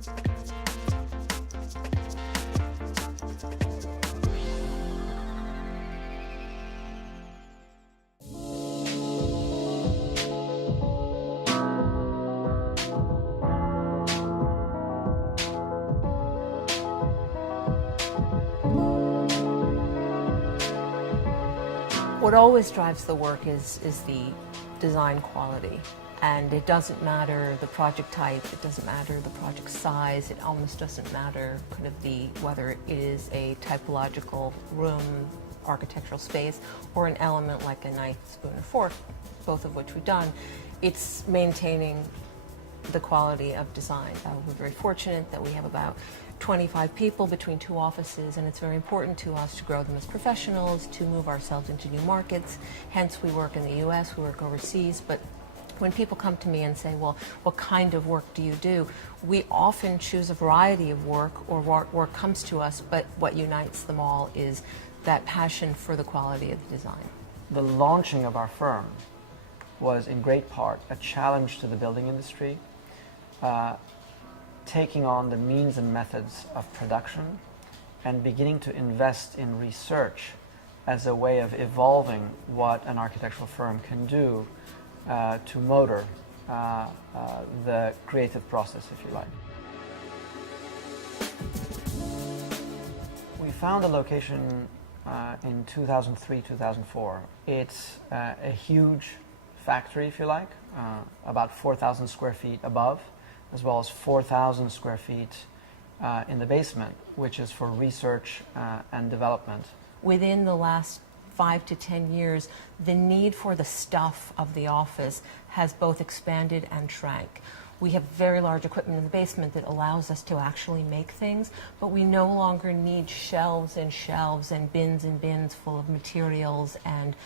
What always drives the work is the design quality. And it doesn't matter the project type, it doesn't matter the project size, it almost doesn't matter kind of whether it is a typological room, architectural space, or an element like a knife, spoon, or fork, both of which we've done. It's maintaining the quality of design. We're very fortunate that we have about 25 people between two offices, and it's very important to us to grow them as professionals, to move ourselves into new markets. Hence, we work in the US, we work overseas, but when people come to me and say, well, what kind of work do you do? We often choose a variety of work, or work comes to us, but what unites them all is that passion for the quality of the design. The launching of our firm was in great part a challenge to the building industry, taking on the means and methods of production and beginning to invest in research as a way of evolving what an architectural firm can do to motor the creative process, if you like. We found a location in 2003, 2004. It's a huge factory, if you like, about 4,000 square feet above, as well as 4,000 square feet in the basement, which is for research and development. Within the last 5 to 10 years, the need for the stuff of the office has both expanded and shrank. We have very large equipment in the basement that allows us to actually make things, but we no longer need shelves and bins full of materials and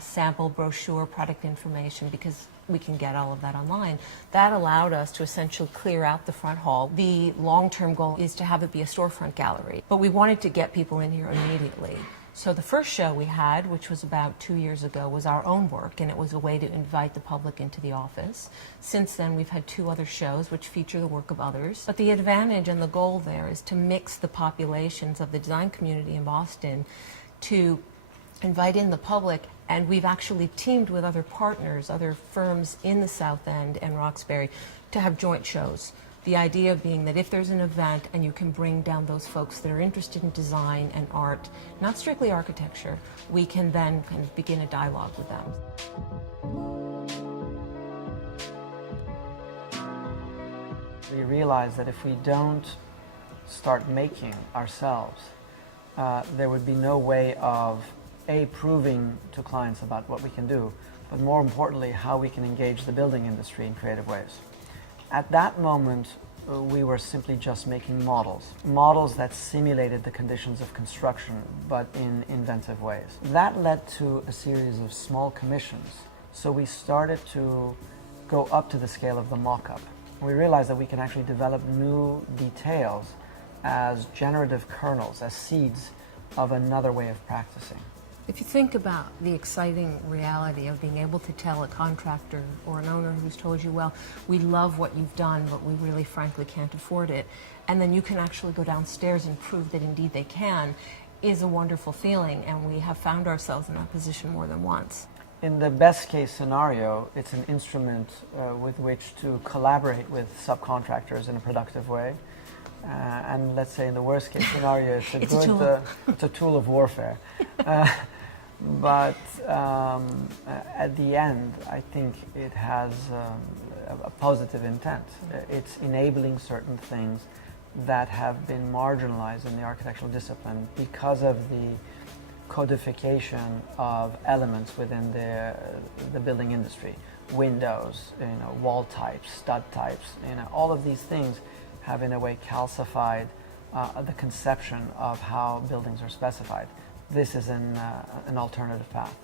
sample brochure product information, because we can get all of that online. That allowed us to essentially clear out the front hall. The long-term goal is to have it be a storefront gallery, but we wanted to get people in here immediately. So the first show we had, which was about 2 years ago, was our own work, and it was a way to invite the public into the office. Since then, we've had 2 other shows which feature the work of others. But the advantage and the goal there is to mix the populations of the design community in Boston, to invite in the public, and we've actually teamed with other partners, other firms in the South End and Roxbury, to have joint shows. The idea being that if there's an event and you can bring down those folks that are interested in design and art, not strictly architecture, we can then kind of begin a dialogue with them. We realized that if we don't start making ourselves, there would be no way of proving to clients about what we can do, but more importantly, how we can engage the building industry in creative ways. At that moment, we were simply just making models that simulated the conditions of construction, but in inventive ways. That led to a series of small commissions. So we started to go up to the scale of the mock-up. We realized that we can actually develop new details as generative kernels, as seeds of another way of practicing. If you think about the exciting reality of being able to tell a contractor or an owner who's told you, well, we love what you've done, but we really frankly can't afford it, and then you can actually go downstairs and prove that indeed they can, is a wonderful feeling, and we have found ourselves in that position more than once. In the best case scenario, it's an instrument with which to collaborate with subcontractors in a productive way. And let's say in the worst case scenario, it's a tool of warfare. But at the end, I think it has a positive intent. It's enabling certain things that have been marginalized in the architectural discipline because of the codification of elements within the building industry. Windows, wall types, stud types, all of these things have in a way calcified the conception of how buildings are specified. This is an alternative path.